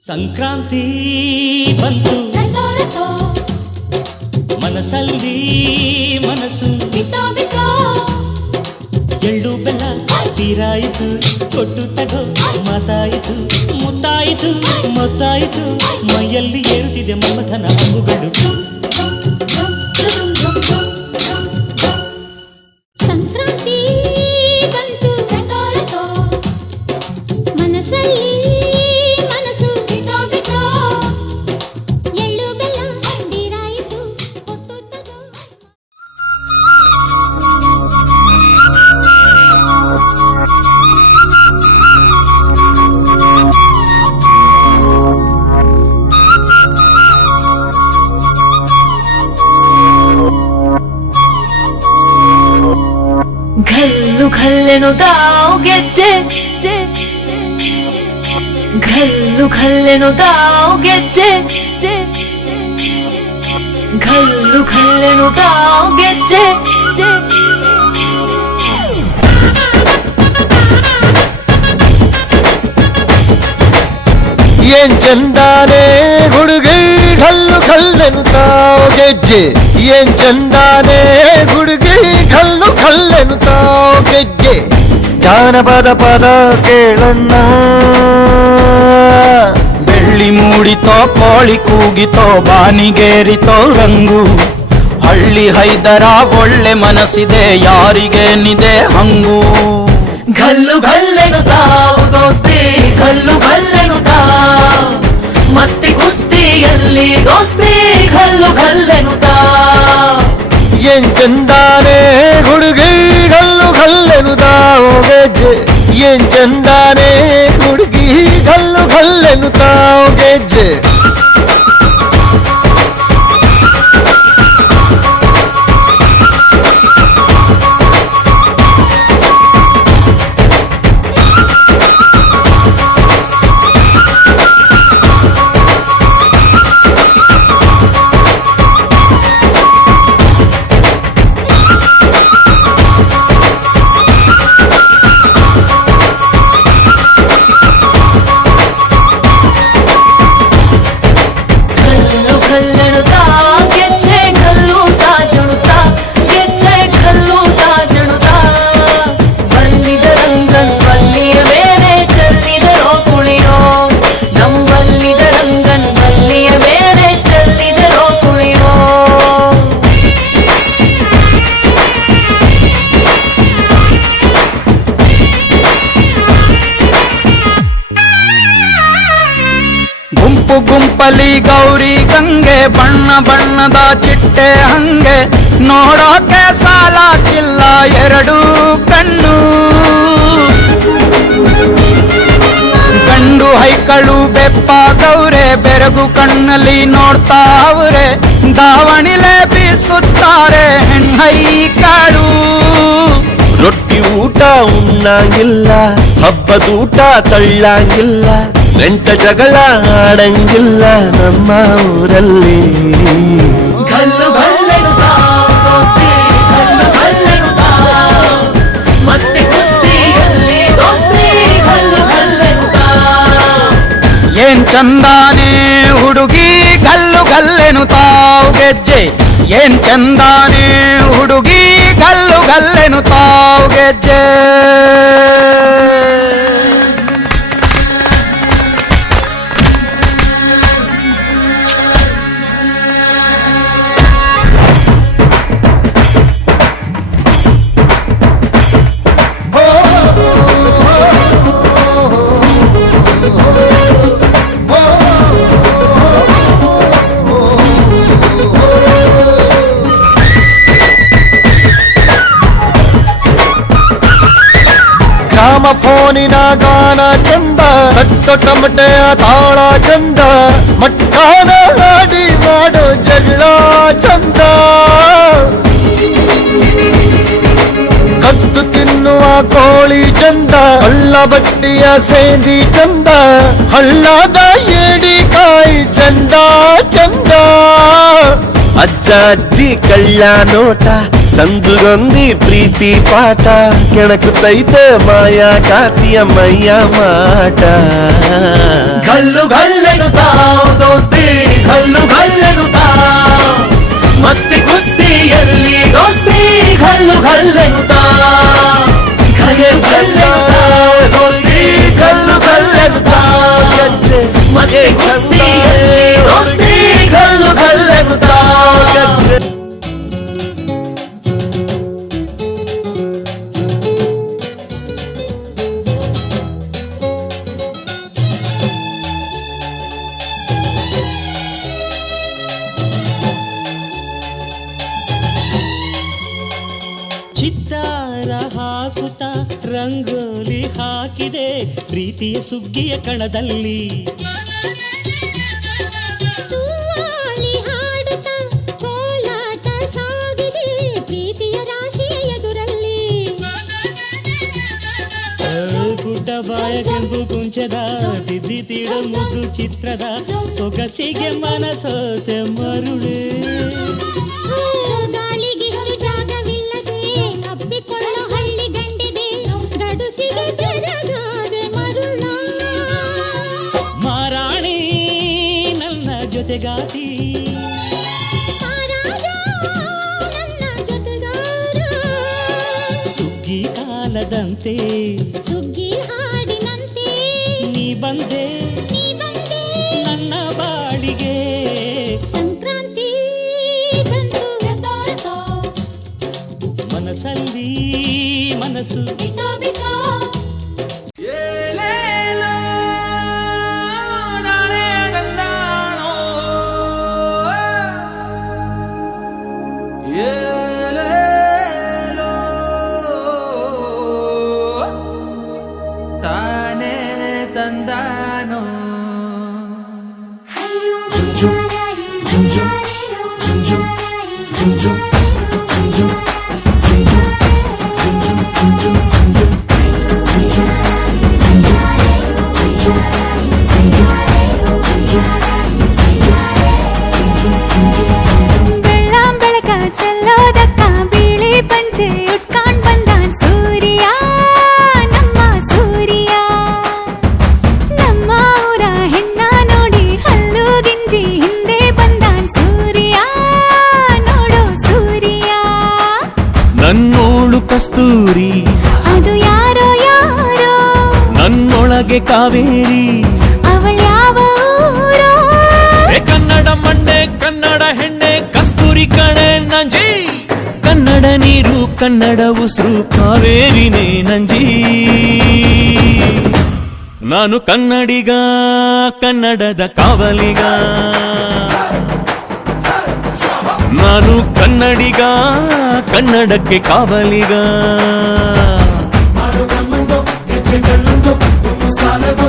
ಸಂಕ್ರಾಂತಿ ಬಂತು ಮನಸ್ಸಲ್ಲಿ ಮನಸ್ಸು ಎಳ್ಳು ಬೆಲ್ಲ ತೀರಾಯಿತು ಕೊಟ್ಟು ತಗೋ ಮಾತಾಯಿತು ಮುತ್ತಾಯಿತು ಮೊತ್ತಾಯಿತು ಮೈಯಲ್ಲಿ ಏರುತ್ತಿದೆ ಮನ್ಮಥನ ಅಂಬುಗಳು. ಸಂಕ್ರಾಂತಿ ಬಂತು ಮನಸ್ಸಲ್ಲಿ घल्लेनो दाव ಗೆಜ್ಜೆ घल्लेनो दाव ಗೆಜ್ಜೆ घल्लेनो दाव ಗೆಜ್ಜೆ ಏನ್ ಚಂದಾನೆ ಹುಡುಗಿ ಘಲ್ಲೆನು ತಾವ್ ಗೆಜ್ಜೆ ಏನ್ ಚಂದಾನೆ ಹುಡುಗಿ ಘಲ್ಲೆನು ತಾವ್ ಗೆಜ್ಜೆ ಜಾನಪದ ಪದ ಕೇಳನ್ನ ಬೆಳ್ಳಿ ಮೂಡಿತೋ ಕೋಳಿ ಕೂಗಿತೋ ಬಾನಿಗೇರಿತೋ ರಂಗು ಹಳ್ಳಿ ಹೈದರ ಒಳ್ಳೆ ಮನಸ್ಸಿದೆ ಯಾರಿಗೇನಿದೆ ಹಂಗು घल्लेनु ताव दोस्ती घल्लेनु ताव मस्ती कुस्तिಯಲ್ಲಿ दोस्ती घल्लेनु ताव ಏನ್ ಚಂದಾನೆ ಹುಡುಗಿ ಘಲ್ಲೆನು ತಾವ್ ಗೆಜ್ಜೆ ಏನ್ ಚಂದಾನೆ ಹುಡುಗಿ ಘಲ್ಲೆನು ತಾವ್ ಗೆಜ್ಜೆ ಗುಂಪಲಿ ಗೌರಿ ಗಂಗೆ ಬಣ್ಣ ಬಣ್ಣದ ಚಿಟ್ಟೆ ಹಂಗೆ ನೋಡೋಕೆ ಸಾಲಾಕಿಲ್ಲ ಎರಡು ಕಣ್ಣು ಗಂಡು ಹೈಕಳು ಬೆಪ್ಪಾದವ್ರೆ ಬೆರಗು ಕಣ್ಣಲ್ಲಿ ನೋಡ್ತಾವ್ರೆ ದಾವಣಿಲೆ ಬೀಸುತ್ತಾರೆ ಹೆಣ್ಣೈಕಳು ರೊಟ್ಟಿ ಊಟ ಉಣ್ಣಂಗಿಲ್ಲ ಹಬ್ಬದೂಟ ತಳ್ಳಂಗಿಲ್ಲ ನೆಂಟ ಜಗಳ ಆಡಂಗಿಲ್ಲ ನಮ್ಮ ಊರಲ್ಲಿ घल्लेनु ताव दोस्ती घल्लेनु ताव मस्ती कुस्तिಯಲ್ಲಿ दोस्ती घल्लेनु ताव ಏನ್ ಚಂದಾನೆ ಹುಡುಗಿ ಘಲ್ಲೆನು ತಾವ್ ಗೆಜ್ಜೆ ಏನ್ ಚಂದಾನೆ ಹುಡುಗಿ ಘಲ್ಲೆನು ತಾವ್ ಗೆಜ್ಜೆ ಫೋನಿನ ಗಾನ ಚಂದ ತಟ್ಟೊ ಟಮಟೆಯ ತಾಳ ಚಂದ ಮಟ್ಟಾನ ಹಾಡಿ ಮಾಡೋ ಬಟ್ಟಿಯ ಸೇದಿ ಚಂದ ಹಳ್ಳದ ಏಡಿಕಾಯಿ ಚಂದ ಚಂದ ಅಜ್ಜ ಅಜ್ಜಿ ಕಳ್ಳ ನೋಟ ಸಂದುಗೊಂದಿ ಪ್ರೀತಿ ಪಾಠ ಕೆಣಕುತ್ತೈತೆ ಮಾಯಾ ಕಾತಿಯ ಮೈಯ ಮಾಟ ಗಲ್ಲು ಗಲ್ಲೆನುತ್ತಾವ್ ದೋಸ್ತಿ ಗಲ್ಲು ಗಲ್ಲೆನುತ್ತಾವ್ ಮಸ್ತಿ ಕುಸ್ತಿಯಲ್ಲಿ ದೋಸ್ತಿ ಗಲ್ಲು ಗಲ್ಲೆನುತ್ತಾವ್ ಗಲ್ಲು ಗಲ್ಲೆನುತ್ತಾವ್ ದೋಸ್ತಿ ಗಲ್ಲು ಗಲ್ಲೆನುತ್ತಾವ್ ಗೆಜ್ಜೆ ಮಸ್ತಿ ಕುಸ್ತಿಯಲ್ಲಿ ದೋಸ್ತಿ ಗಲ್ಲು ಗಲ್ಲೆನುತ್ತಾವ್ ಗೆಜ್ಜೆ ಚಿತ್ತಾರ ಹಾಕುತ್ತ ರಂಗೋಲಿ ಹಾಕಿದೆ ಪ್ರೀತಿಯ ಸುಗ್ಗಿಯ ಕಣದಲ್ಲಿ ಸುವಾಲಿ ಹಾಡುತ್ತ ಕೋಲಾಟ ಸಾಗಿದೆ ಪ್ರೀತಿಯ ರಾಶಿಯ ಎದುರಲ್ಲಿ ಗುಡ್ಡ ಬಾಯ ಕೆಂಪು ಕುಂಚದ ತಿದ್ದಿ ತೀಡ ಮುದ್ದು ಚಿತ್ರದ ಸೊಗಸಿಗೆ ಮನಸೋತೆ ಮರುಳೆ ಗಾಳಿಗಿಷ್ಟು ಜಾಗವಿಲ್ಲದೆ ಅಪ್ಪಿಕೊಳ್ಳೋ ಹಳ್ಳಿ ಗಂಡಿದೆ ಗಡುಸಿಗೆ ಜರಗಾದೆ ಮರುಳ ಮಾರಾಣಿ ನನ್ನ ಜೊತೆಗಾತಿ ಮಹಾರಾಜ ನನ್ನ ಜೊತೆಗಾರ ಸುಗ್ಗಿ ಕಾಲದಂತೆ ಸುಗ್ಗಿ ಹಾಡಿನಂತೆ ನೀ ಬಂದೆ ನನ್ನ ಬಾಳಿಗೆ ಸಂಕ್ರಾಂತಿ ಬಂತು ಮನಸ್ಸಲ್ಲಿ ಮನಸ್ಸು ಬೆಳ್ಳಂಬೆಳಕ ಚೆಲ್ಲೋದಕ್ಕ ಬೀಳಿ ಪಂಚೆ ಉಟ್ಕೊಂಡ್ ಬಂದಾನ್ ಸೂರ್ಯ ನಮ್ಮ ಸೂರ್ಯ ನಮ್ಮ ಊರ ಹೆಣ್ಣ ನೋಡಿ ಹಲ್ಲು ಗಿಂಜಿ ಹಿಂದೆ ಬಂದಾನ್ ಸೂರ್ಯ ನೋಡು ಸೂರ್ಯ ನನ್ನೋಳು ಕಸ್ತೂರಿ ಅದು ಯಾರೋ ಯಾರೋ ನನ್ನೊಳಗೆ ಕಾವೇರಿ ಅವಳ ಯಾವ ಊರೋ ಕನ್ನಡ ಮಣ್ಣೆ ಕನ್ನಡ ಹೆಣ್ಣೆ ಕಸ್ತೂರಿ ಕಣೆ ನಂಜಿ ಕನ್ನಡ ನೀರು ಕನ್ನಡ ಉಸಿರು ಕಾವೇರಿನೇ ನಂಜಿ ನಾನು ಕನ್ನಡಿಗ ಕನ್ನಡದ ಕಾವಲಿಗ ನಾನು ಕನ್ನಡಿಗ ಕನ್ನಡಕ್ಕೆ ಕಾವಲಿಗ ಸಾಲದ